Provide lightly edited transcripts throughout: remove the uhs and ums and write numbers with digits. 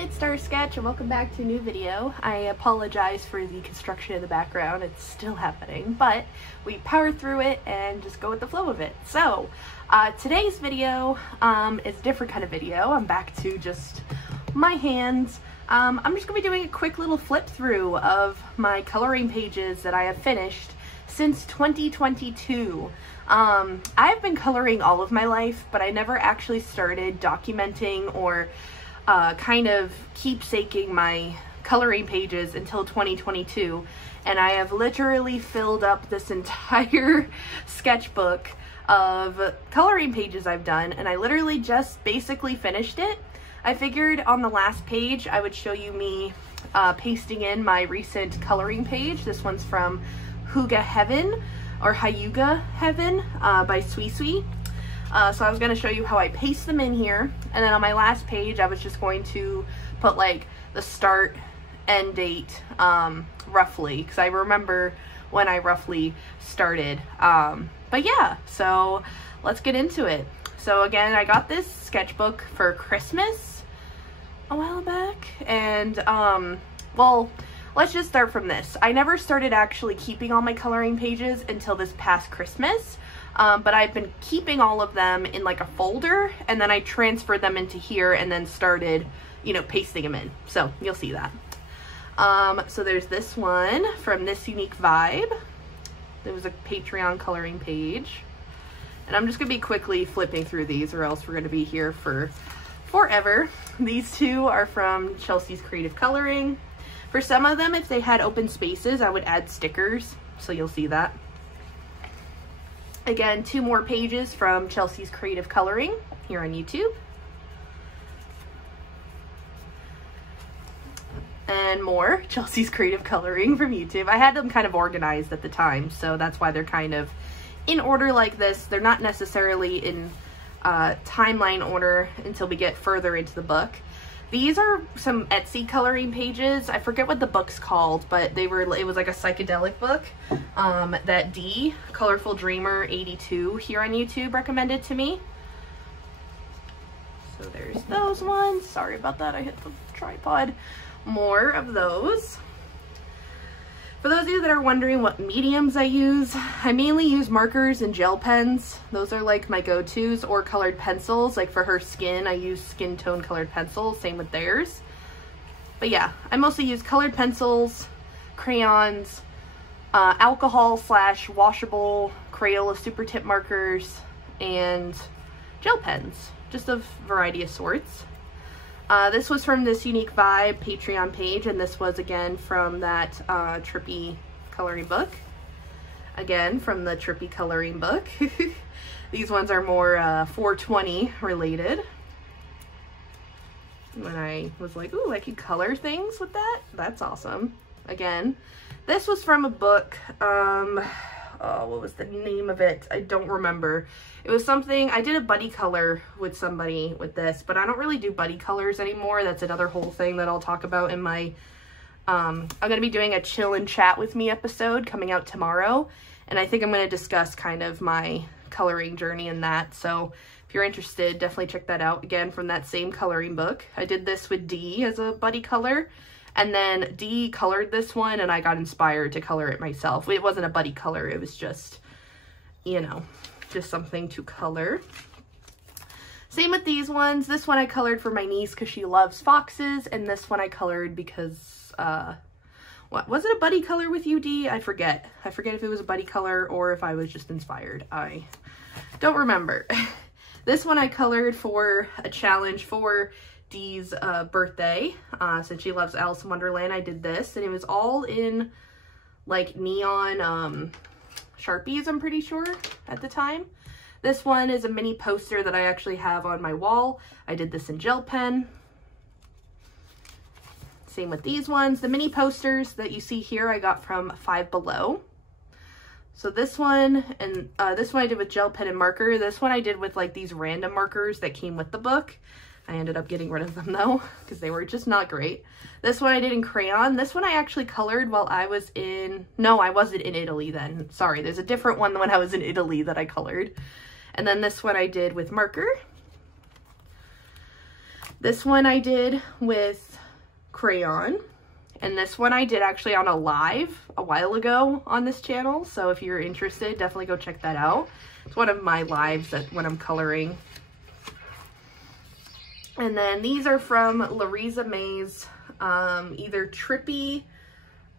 everyone, it's Star Sketch and welcome back to a new video. I apologize for the construction in the background, it's still happening, but we power through it and just go with the flow of it. So, today's video is a different kind of video. I'm back to just my hands. I'm just going to be doing a quick little flip through of my coloring pages that I have finished since 2022. I've been coloring all of my life, but I never actually started documenting or kind of keepsaking my coloring pages until 2022, and I have literally filled up this entire sketchbook of coloring pages I've done, and I literally just basically finished it. I figured on the last page I would show you me pasting in my recent coloring page. This one's from Hyuga Heaven or Hyuga Heaven by Sui. So I was going to show you how I paste them in here, and then on my last page I was just going to put like the start end date roughly, because I remember when I roughly started. But yeah, so let's get into it. So again, I got this sketchbook for Christmas a while back, and well, let's just start from this. I never started actually keeping all my coloring pages until this past Christmas. But I've been keeping all of them in like a folder, and then I transferred them into here and then started, you know, pasting them in. So you'll see that. So there's this one from This Unique Vibe. There was a Patreon coloring page. And I'm just going to be quickly flipping through these, or else we're going to be here for forever. These two are from Chelsea's Creative Coloring. For some of them, if they had open spaces, I would add stickers, so you'll see that. Again, two more pages from Chelsea's Creative Coloring here on YouTube. And more Chelsea's Creative Coloring from YouTube. I had them kind of organized at the time, so that's why they're kind of in order like this. They're not necessarily in timeline order until we get further into the book. These are some Etsy coloring pages. I forget what the book's called, but it was like a psychedelic book that D, Colorful Dreamer 82 here on YouTube, recommended to me. So there's those ones. Sorry about that, I hit the tripod. More of those. For those of you that are wondering what mediums I use, I mainly use markers and gel pens. Those are like my go-tos, or colored pencils. Like for her skin, I use skin tone colored pencils, same with theirs. But yeah, I mostly use colored pencils, crayons, alcohol / washable Crayola super tip markers, and gel pens, just of variety of sorts. This was from This Unique Vibe Patreon page, and this was again from that Trippy coloring book. Again, from the Trippy coloring book. These ones are more 420 related. When I was like, ooh, I could color things with that? That's awesome. Again, this was from a book, oh, what was the name of it? I don't remember. It was something, I did a buddy color with somebody with this, but I don't really do buddy colors anymore. That's another whole thing that I'll talk about in my, I'm going to be doing a chill and chat with me episode coming out tomorrow. And I think I'm going to discuss kind of my coloring journey in that. So if you're interested, definitely check that out. Again, from that same coloring book. I did this with D as a buddy color. And then D colored this one, and I got inspired to color it myself. It wasn't a buddy color, it was just, you know, just something to color. Same with these ones. This one I colored for my niece because she loves foxes, and this one I colored because, what, was it a buddy color with you, D? I forget. I forget if it was a buddy color or if I was just inspired. I don't remember. This one I colored for a challenge for Dee's birthday, since she loves Alice in Wonderland. I did this, and it was all in like neon Sharpies, I'm pretty sure, at the time. This one is a mini poster that I actually have on my wall. I did this in gel pen. Same with these ones. The mini posters that you see here I got from Five Below. So this one, and this one I did with gel pen and marker. This one I did with like these random markers that came with the book. I ended up getting rid of them though, because they were just not great. This one I did in crayon. This one I actually colored while I was in, no, I wasn't in Italy then. Sorry, there's a different one when I was in Italy that I colored. And then this one I did with marker. This one I did with crayon. And this one I did actually on a live a while ago on this channel. So if you're interested, definitely go check that out. It's one of my lives when I'm coloring. And then these are from Louisa May's either Trippy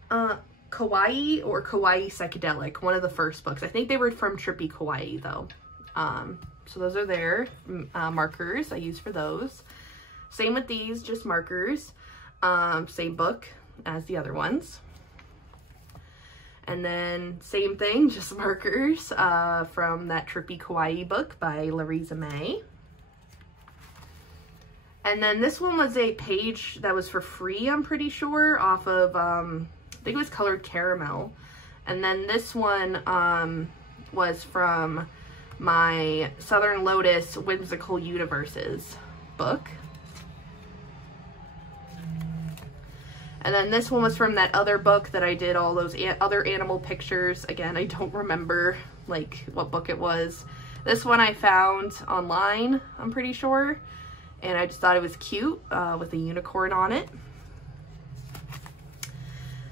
Kawaii or Kawaii Psychedelic, one of the first books. I think they were from Trippy Kawaii though. So those are their markers I use for those. Same with these, just markers. Same book as the other ones. And then same thing, just markers from that Trippy Kawaii book by Louisa May. And then this one was a page that was for free, I'm pretty sure, off of, I think it was Colored Caramel. And then this one was from my Southern Lotus Whimsical Universes book. And then this one was from that other book that I did all those other animal pictures. Again, I don't remember like what book it was. This one I found online, I'm pretty sure. And I just thought it was cute with a unicorn on it.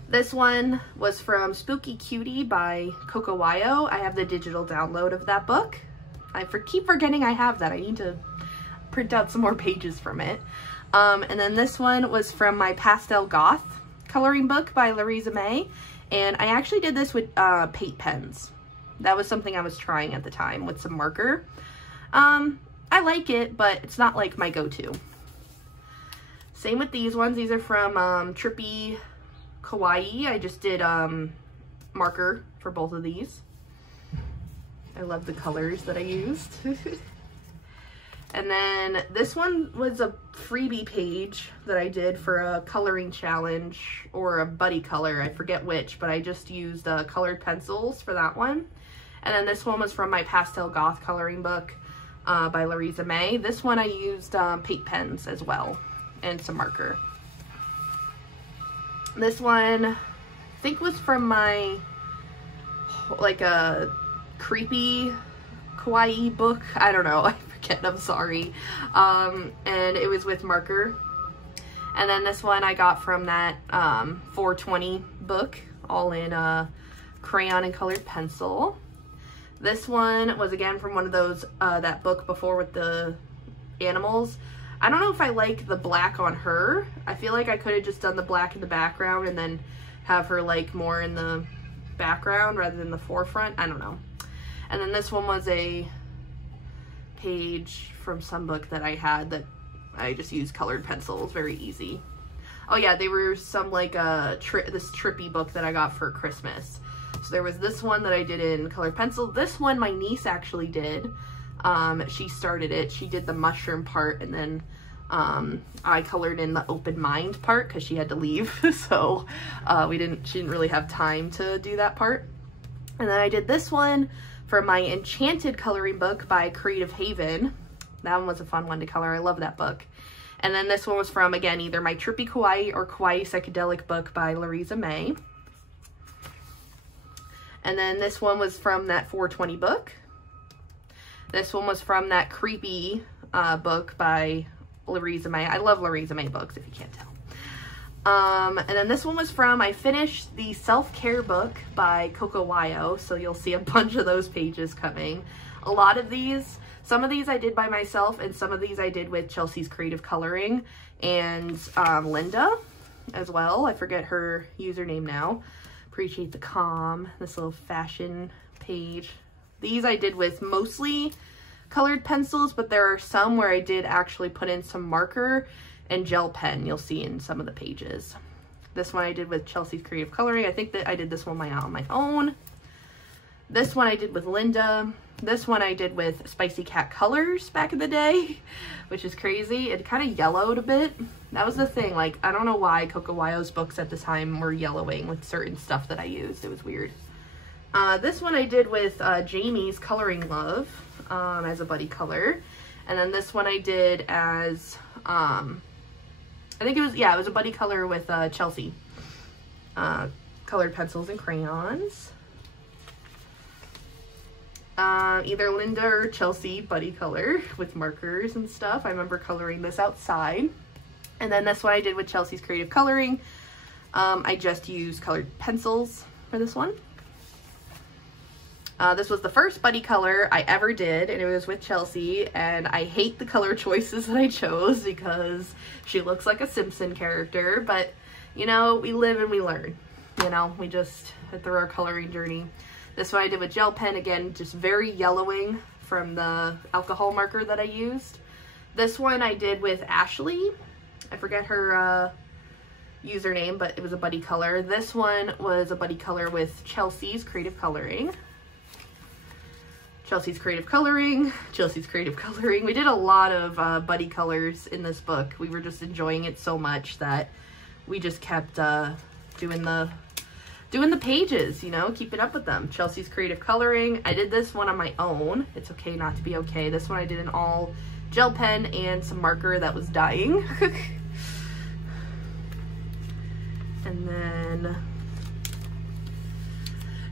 This one was from Spooky Cutie by Cocowayo. I have the digital download of that book. I keep forgetting I have that. I need to print out some more pages from it. And then this one was from my Pastel Goth coloring book by Louisa May. And I actually did this with paint pens. That was something I was trying at the time with some marker. I like it, but it's not like my go-to. Same with these ones. These are from Trippy Kawaii. I just did marker for both of these. I love the colors that I used. And then this one was a freebie page that I did for a coloring challenge or a buddy color. I forget which, but I just used colored pencils for that one. And then this one was from my Pastel Goth coloring book by Louisa May. This one I used paint pens as well and some marker. This one I think was from my like a creepy kawaii book. I don't know. I forget. I'm sorry. And it was with marker. And then this one I got from that 420 book, all in crayon and colored pencil. This one was again from one of those, that book before with the animals. I don't know if I like the black on her. I feel like I could have just done the black in the background and then have her like more in the background rather than the forefront. I don't know. And then this one was a page from some book that I had that I just used colored pencils, very easy. Oh yeah, they were some like this Trippy book that I got for Christmas. So there was this one that I did in colored pencil. This one my niece actually did. She started it. She did the mushroom part, and then I colored in the open mind part because she had to leave. So she didn't really have time to do that part. And then I did this one for my Enchanted coloring book by Creative Haven. That one was a fun one to color. I love that book. And then this one was from, again, either my Trippy Kawaii or Kawaii Psychedelic book by Louisa May. And then this one was from that 420 book. This one was from that creepy book by Louisa May. I love Louisa May books, if you can't tell. And then this one was from, I finished the self-care book by Cocowayo, so you'll see a bunch of those pages coming. A lot of these, some of these I did by myself, and some of these I did with Chelsea's Creative Coloring and Linda as well. I forget her username now. Appreciate the Calm, this little fashion page. These I did with mostly colored pencils, but there are some where I did actually put in some marker and gel pen, you'll see in some of the pages. This one I did with Chelsea's Creative Coloring. I think that I did this one on my own. This one I did with Linda. This one I did with Spicy Cat Colors back in the day, which is crazy. It kind of yellowed a bit. That was the thing, like, I don't know why Cocowayo's books at the time were yellowing with certain stuff that I used. It was weird. This one I did with Jamie's Coloring Love as a buddy color. And then this one I did as, I think it was, yeah, it was a buddy color with Chelsea. Colored pencils and crayons. Either Linda or Chelsea buddy color with markers and stuff. I remember coloring this outside. And then this one I did with Chelsea's Creative Coloring. I just used colored pencils for this one. This was the first buddy color I ever did, and it was with Chelsea, and I hate the color choices that I chose because she looks like a Simpson character, but you know, we live and we learn. You know, we just went through our coloring journey. This one I did with gel pen, again, just very yellowing from the alcohol marker that I used. This one I did with Ashley. I forget her username, but it was a buddy color. This one was a buddy color with Chelsea's Creative Coloring. Chelsea's Creative Coloring, Chelsea's Creative Coloring. We did a lot of buddy colors in this book. We were just enjoying it so much that we just kept doing the pages, you know, keeping up with them. Chelsea's Creative Coloring. I did this one on my own. It's okay not to be okay. This one I did an all gel pen and some marker that was dying. And then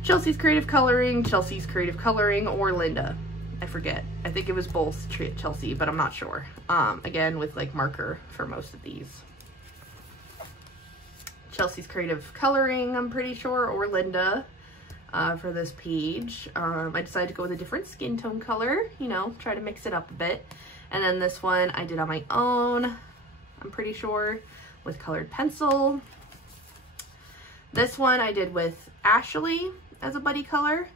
Chelsea's Creative Coloring, Chelsea's Creative Coloring, or Linda. I forget. I think it was both Chelsea, but I'm not sure. Again, with like marker for most of these. Chelsea's Creative Coloring, I'm pretty sure, or Linda for this page. I decided to go with a different skin tone color, you know, try to mix it up a bit. And then this one I did on my own, I'm pretty sure, with colored pencil. This one I did with Ashley as a buddy color,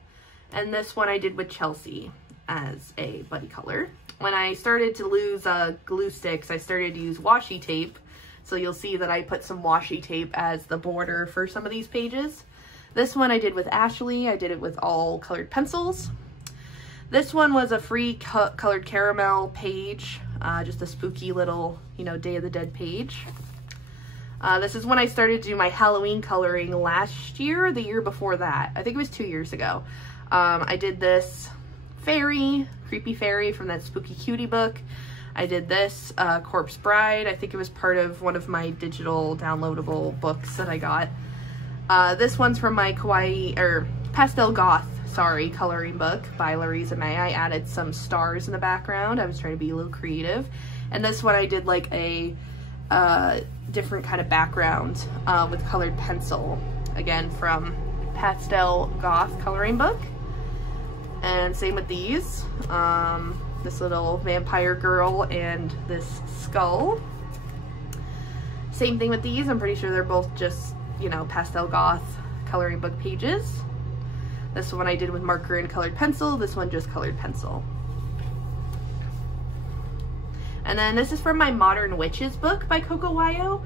and this one I did with Chelsea as a buddy color. When I started to lose glue sticks, I started to use washi tape, so you'll see that I put some washi tape as the border for some of these pages. This one I did with Ashley. I did it with all colored pencils. This one was a free colored caramel page, just a spooky little, you know, Day of the Dead page. This is when I started to do my Halloween coloring last year, or the year before that. I think it was 2 years ago. I did this fairy, creepy fairy from that Spooky Cutie book. I did this Corpse Bride. I think it was part of one of my digital downloadable books that I got. This one's from my Pastel Goth, coloring book by Louisa May. I added some stars in the background. I was trying to be a little creative. And this one I did like a different kind of background with colored pencil, again from Pastel Goth coloring book. And same with these, this little vampire girl and this skull. Same thing with these. I'm pretty sure they're both just, you know, Pastel Goth coloring book pages. This one I did with marker and colored pencil. This one just colored pencil. And then this is from my Modern Witches book by Coco Wyo.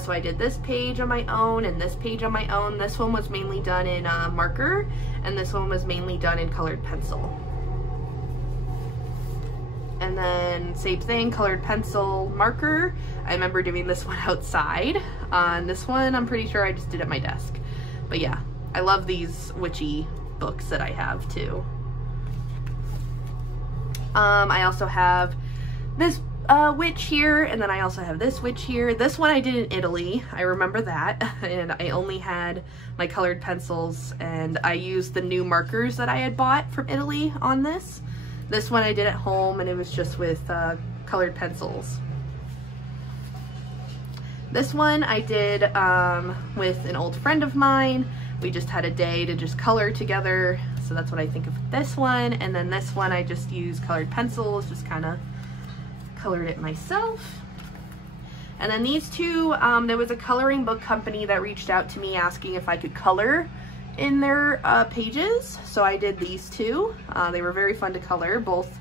So I did this page on my own and this page on my own. This one was mainly done in marker, and this one was mainly done in colored pencil. And then same thing, colored pencil, marker. I remember doing this one outside. And this one I'm pretty sure I just did at my desk. But yeah, I love these witchy books that I have too. I also have this witch here, and then I also have this witch here. This one I did in Italy, I remember that, and I only had my colored pencils, and I used the new markers that I had bought from Italy on this. This one I did at home, and it was just with colored pencils. This one I did with an old friend of mine. We just had a day to just color together, so that's what I think of this one. And then this one I just used colored pencils, just kind of colored it myself. And then these two, there was a coloring book company that reached out to me asking if I could color in their pages, so I did these two. They were very fun to color. Both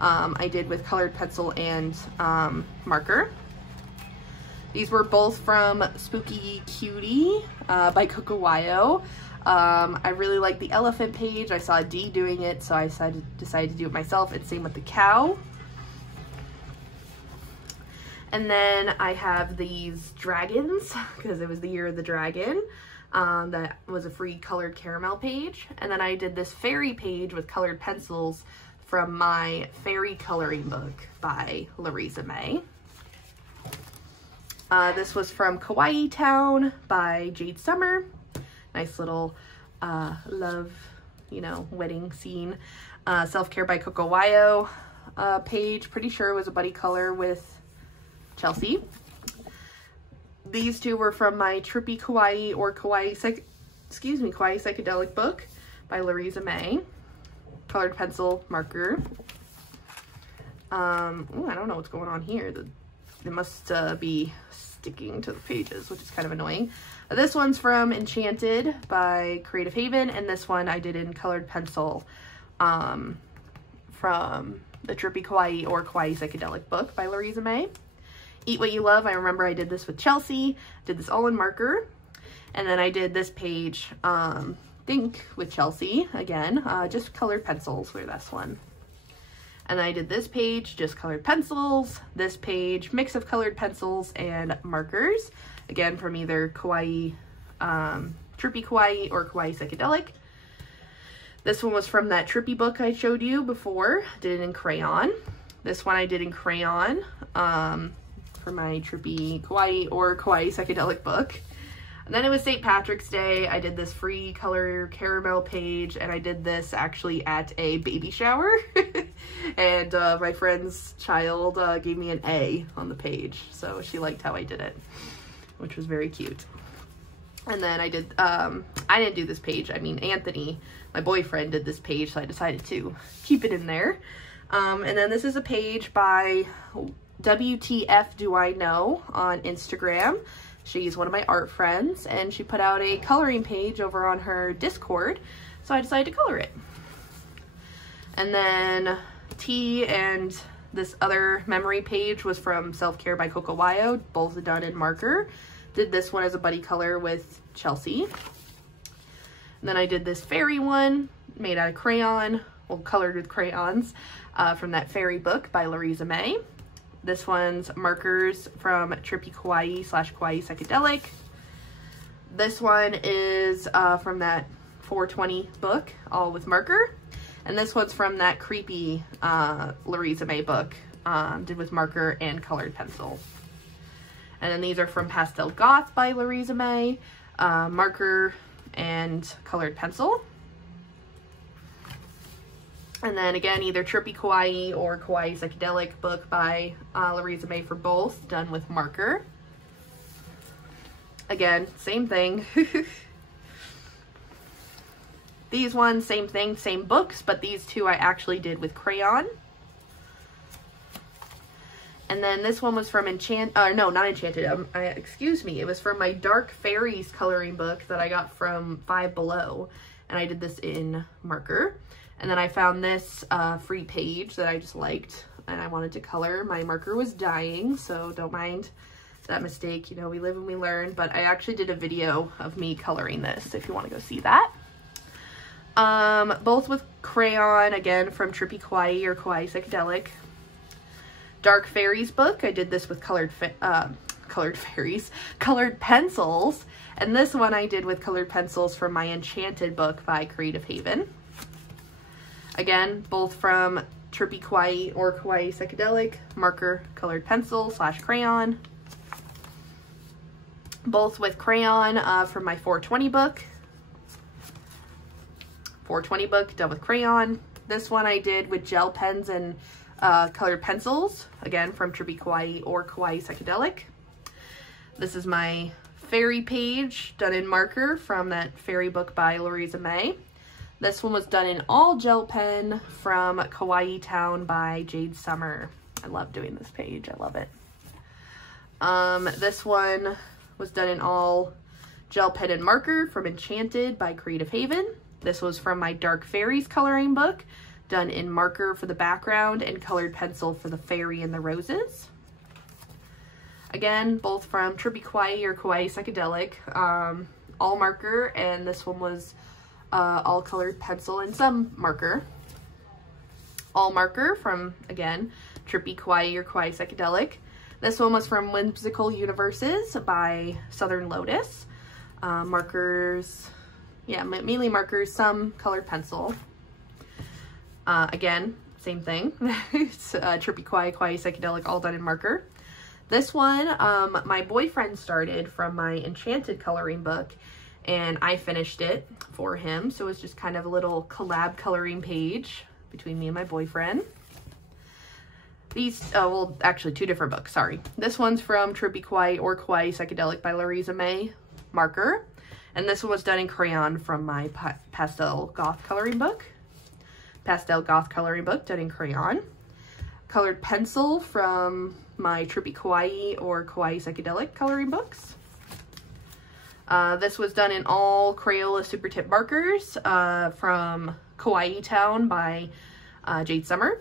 I did with colored pencil and marker. These were both from Spooky Cutie by Coco Wyo. I really liked the elephant page. I saw Dee doing it, so I decided to do it myself, and same with the cow. And then I have these dragons, because it was the year of the dragon. That was a free colored caramel page. And then I did this fairy page with colored pencils from my fairy coloring book by Louisa May. This was from Kawaii Town by Jade Summer. Nice little love, you know, wedding scene. Self-Care by Coco Wyo page. Pretty sure it was a buddy color with Chelsea. These two were from my Trippy Kawaii or Kawaii Psychedelic book by Louisa May. Colored pencil, marker. Ooh, I don't know what's going on here. It must be sticking to the pages, which is kind of annoying. This one's from Enchanted by Creative Haven, and this one I did in colored pencil from the Trippy Kawaii or Kawaii Psychedelic book by Louisa May. Eat What You Love, I remember I did this with Chelsea, did this all in marker, and then I did this page, Think with Chelsea, again, just colored pencils for this one. And then I did this page, just colored pencils, this page, mix of colored pencils and markers, again from either Kawaii, Trippy Kawaii or Kawaii Psychedelic. This one was from that Trippy book I showed you before, did it in crayon. This one I did in crayon for my Trippy Kawaii or Kawaii Psychedelic book. And then it was St. Patrick's Day. I did this free color caramel page, and I did this actually at a baby shower. And my friend's child gave me an A on the page, so she liked how I did it, which was very cute. And then I did, I didn't do this page, I mean Anthony, my boyfriend, did this page, so I decided to keep it in there. And then this is a page by WTF Do I Know on Instagram. She's one of my art friends, and she put out a coloring page over on her Discord, so I decided to color it. And then T and this other memory page was from Self Care by Coco Wyo, both done in marker. Did this one as a buddy color with Chelsea. And then I did this fairy one made out of crayon, well, colored with crayons, from that fairy book by Louisa May. This one's markers from Trippy Kawaii / Kawaii Psychedelic. This one is from that 420 book, all with marker. And this one's from that creepy Louisa May book, did with marker and colored pencil. And then these are from Pastel Goth by Louisa May, marker and colored pencil. And then again, either Trippy Kawaii or Kawaii Psychedelic book by Louisa May for both, done with marker. Again, same thing. These ones, same thing, same books, but these two I actually did with crayon. And then this one was from no, not Enchanted, excuse me, it was from my Dark Fairies coloring book that I got from Five Below, and I did this in marker. And then I found this free page that I just liked, and I wanted to color. My marker was dying, so don't mind that mistake, you know, we live and we learn, but I actually did a video of me coloring this if you want to go see that. Both with crayon, again, from Trippy Kawaii or Kawaii Psychedelic. Dark Fairies book, I did this with colored pencils, and this one I did with colored pencils from my Enchanted book by Creative Haven. Again, both from Trippy Kawaii or Kawaii Psychedelic, marker, colored pencil / crayon. Both with crayon from my 420 book. 420 book, done with crayon. This one I did with gel pens and colored pencils, again from Trippy Kawaii or Kawaii Psychedelic. This is my fairy page, done in marker from that fairy book by Louisa May. This one was done in all gel pen from Kawaii Town by Jade Summer. I love doing this page, I love it. This one was done in all gel pen and marker from Enchanted by Creative Haven. This was from my Dark Fairies coloring book, done in marker for the background and colored pencil for the fairy and the roses. Again, both from Trippy Kawaii or Kawaii Psychedelic, all marker, and this one was all colored pencil and some marker. All marker from, again, Trippy Kawaii or Kawaii Psychedelic. This one was from Whimsical Universes by Southern Lotus. Markers, yeah, mainly markers, some colored pencil. Again, same thing. It's Trippy Kawaii, Kawaii Psychedelic, all done in marker. This one, my boyfriend started from my Enchanted coloring book, and I finished it for him, so it's just kind of a little collab coloring page between me and my boyfriend. These, well, actually 2 different books, sorry. This one's from Trippy Kawaii or Kawaii Psychedelic by Louisa May, marker. And this one was done in crayon from my Pastel Goth coloring book. Pastel Goth coloring book done in crayon. Colored pencil from my Trippy Kawaii or Kawaii Psychedelic coloring books. This was done in all Crayola Super Tip markers from Kawaii Town by Jade Summer.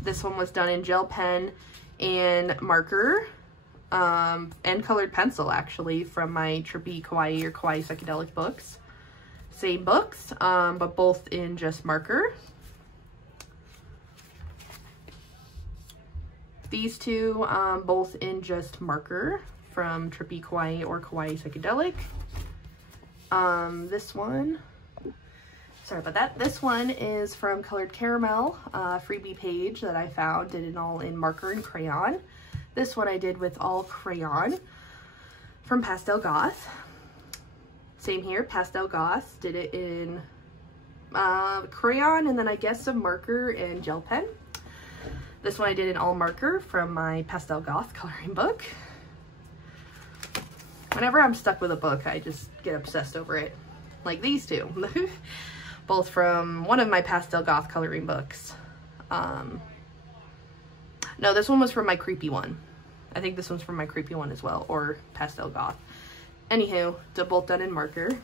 This one was done in gel pen and marker and colored pencil, actually, from my Trippy Kawaii or Kawaii Psychedelic books. Same books, but both in just marker. These 2, both in just marker from Trippy Kawaii or Kawaii Psychedelic. This one, sorry about that. This one is from Colored Caramel, freebie page that I found, did it all in marker and crayon. This one I did with all crayon from Pastel Goth. Same here, Pastel Goth, did it in crayon and then I guess some marker and gel pen. This one I did in all marker from my Pastel Goth coloring book. Whenever I'm stuck with a book, I just get obsessed over it. Like these 2. Both from one of my Pastel Goth coloring books. No, this one was from my Creepy one. I think this one's from my Creepy one as well, or Pastel Goth. Anywho, they're both done in marker.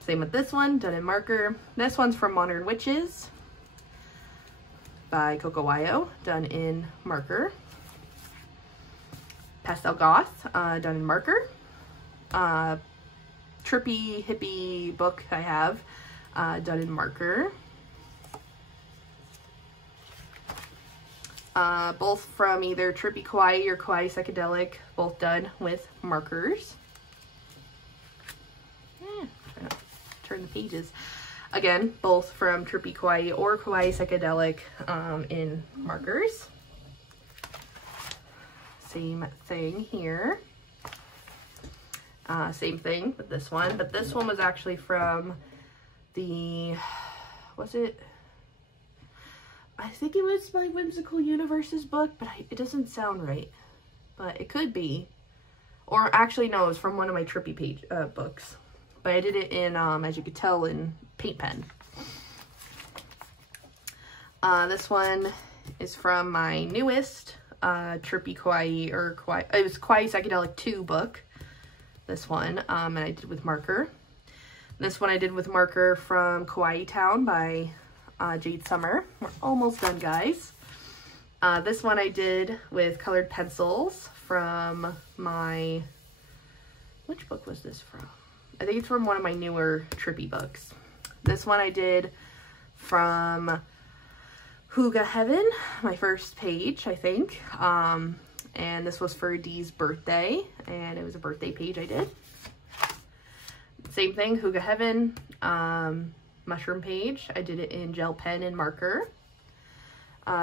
Same with this one, done in marker. This one's from Modern Witches by Coco Wyo, done in marker. Pastel Goth, done in marker. Trippy hippie book I have, done in marker. Both from either Trippy Kawaii or Kawaii Psychedelic, both done with markers. Yeah, trying to turn the pages. Again, both from Trippy Kawaii or Kawaii Psychedelic in markers. Same thing here. Same thing with this one, but this one was actually from the, was it? I think it was my Whimsical Universes book, but it doesn't sound right. But it could be. Or actually, no, it was from one of my Trippy page books. But I did it in, as you could tell, in paint pen. This one is from my newest Trippy Kawaii, or Kawaii, it was Kawaii Psychedelic 2 book. This one, and I did with marker. This one I did with marker from Kawaii Town by Jade Summer. We're almost done, guys. This one I did with colored pencils from my, which book was this from? I think it's from one of my newer Trippy books. This one I did from Hygge Heaven, my first page, I think. And this was for Dee's birthday, and it was a birthday page I did. Same thing, Hygge Heaven, mushroom page. I did it in gel pen and marker.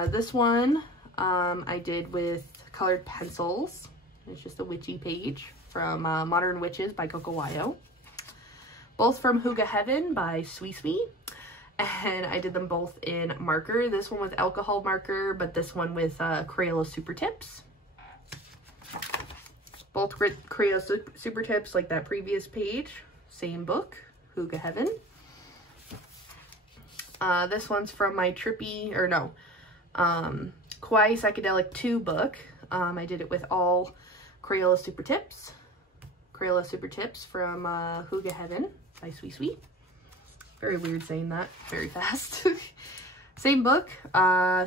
This one I did with colored pencils. It's just a witchy page from Modern Witches by Coco Wyo. Both from Hygge Heaven by Sweet Sweet. And I did them both in marker. This one with alcohol marker, but this one with Crayola Super Tips. Both Crayola Super Tips like that previous page. Same book, Hygge Heaven. This one's from my Trippy, or no, Kawaii Psychedelic 2 book. I did it with all Crayola Super Tips. Crayola Super Tips from Hygge Heaven by Sweet Sweet. Very weird saying that very fast. Same book,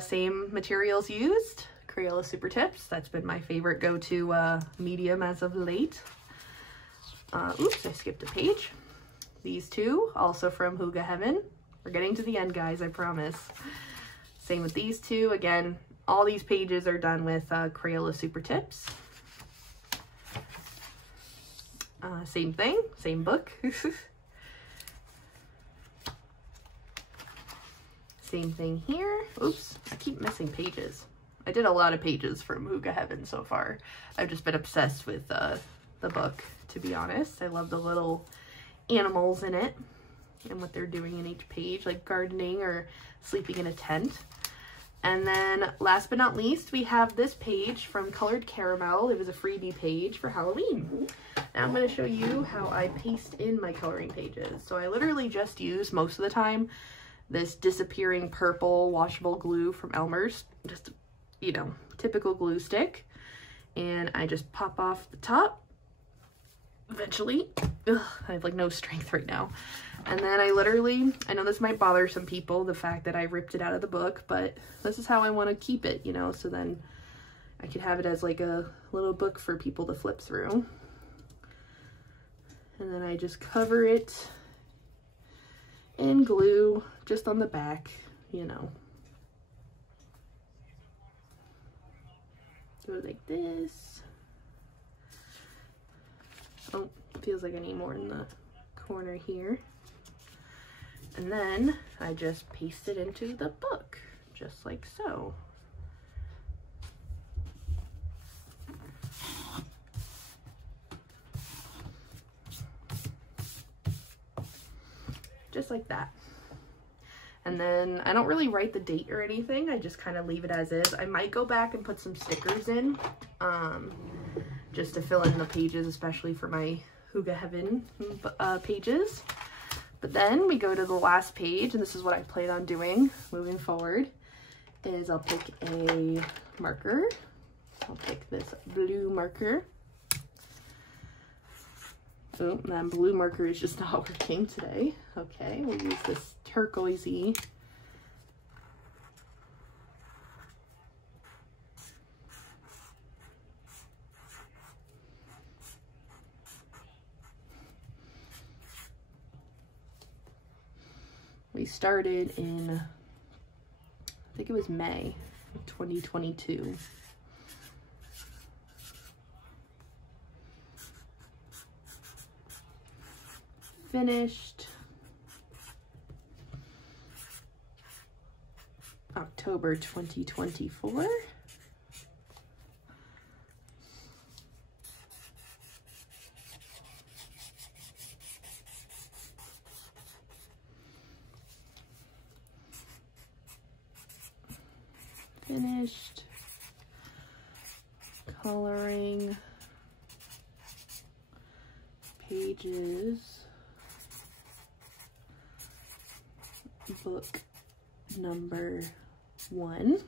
same materials used. Crayola Super Tips. That's been my favorite go-to medium as of late. Oops, I skipped a page. These two, also from Hygge Heaven. We're getting to the end, guys, I promise. Same with these two. Again, all these pages are done with Crayola Super Tips. Same thing, same book. Same thing here. Oops, I keep missing pages. I did a lot of pages from Hygge Heaven so far. I've just been obsessed with the book, to be honest. I love the little animals in it and what they're doing in each page, like gardening or sleeping in a tent. And then last but not least, we have this page from Colored Caramel. It was a freebie page for Halloween. Now I'm going to show you how I paste in my coloring pages. So I literally just use, most of the time, this disappearing purple washable glue from Elmer's. Just, you know, typical glue stick. And I just pop off the top. Eventually. Ugh, I have like no strength right now. And then I literally, I know this might bother some people, the fact that I ripped it out of the book, but this is how I want to keep it, you know, so then I could have it as like a little book for people to flip through. And then I just cover it in glue just on the back, you know. Go like this. Oh, feels like I need more in the corner here. And then I just paste it into the book, just like so. Just like that. And then I don't really write the date or anything. I just kind of leave it as is. I might go back and put some stickers in, just to fill in the pages, especially for my Hygge Heaven pages. But then we go to the last page, and this is what I plan on doing moving forward, is I'll pick a marker. I'll pick this blue marker. Oh, that blue marker is just not working today. Okay, we'll use this turquoisey. We started in, I think it was May 2022. Finished October 2024. Finished coloring pages, book number 1.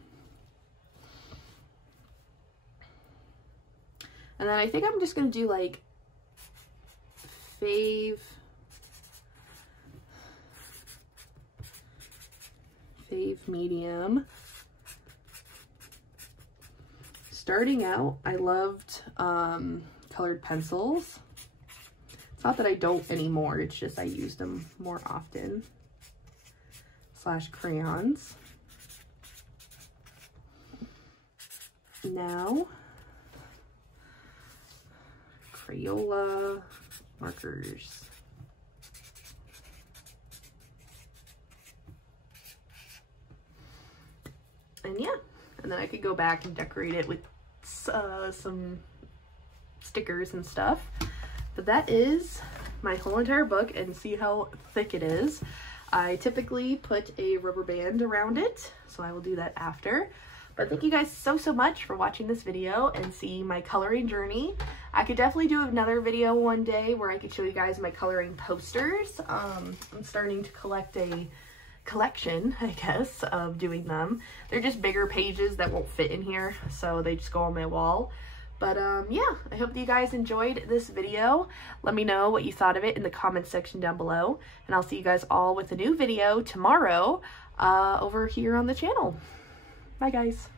And then I think I'm just gonna do like fave medium. Starting out, I loved colored pencils. It's not that I don't anymore, it's just I use them more often. / crayons. Now, Crayola markers. And yeah, and then I could go back and decorate it with some stickers and stuff. But that is my whole entire book, and see how thick it is. I typically put a rubber band around it, so I will do that after. But thank you guys so much for watching this video and seeing my coloring journey. I could definitely do another video one day where I could show you guys my coloring posters. I'm starting to collect a collection, I guess, of doing them. They're just bigger pages that won't fit in here, so they just go on my wall. But yeah, I hope that you guys enjoyed this video. Let me know what you thought of it in the comments section down below, and I'll see you guys all with a new video tomorrow over here on the channel. Bye guys.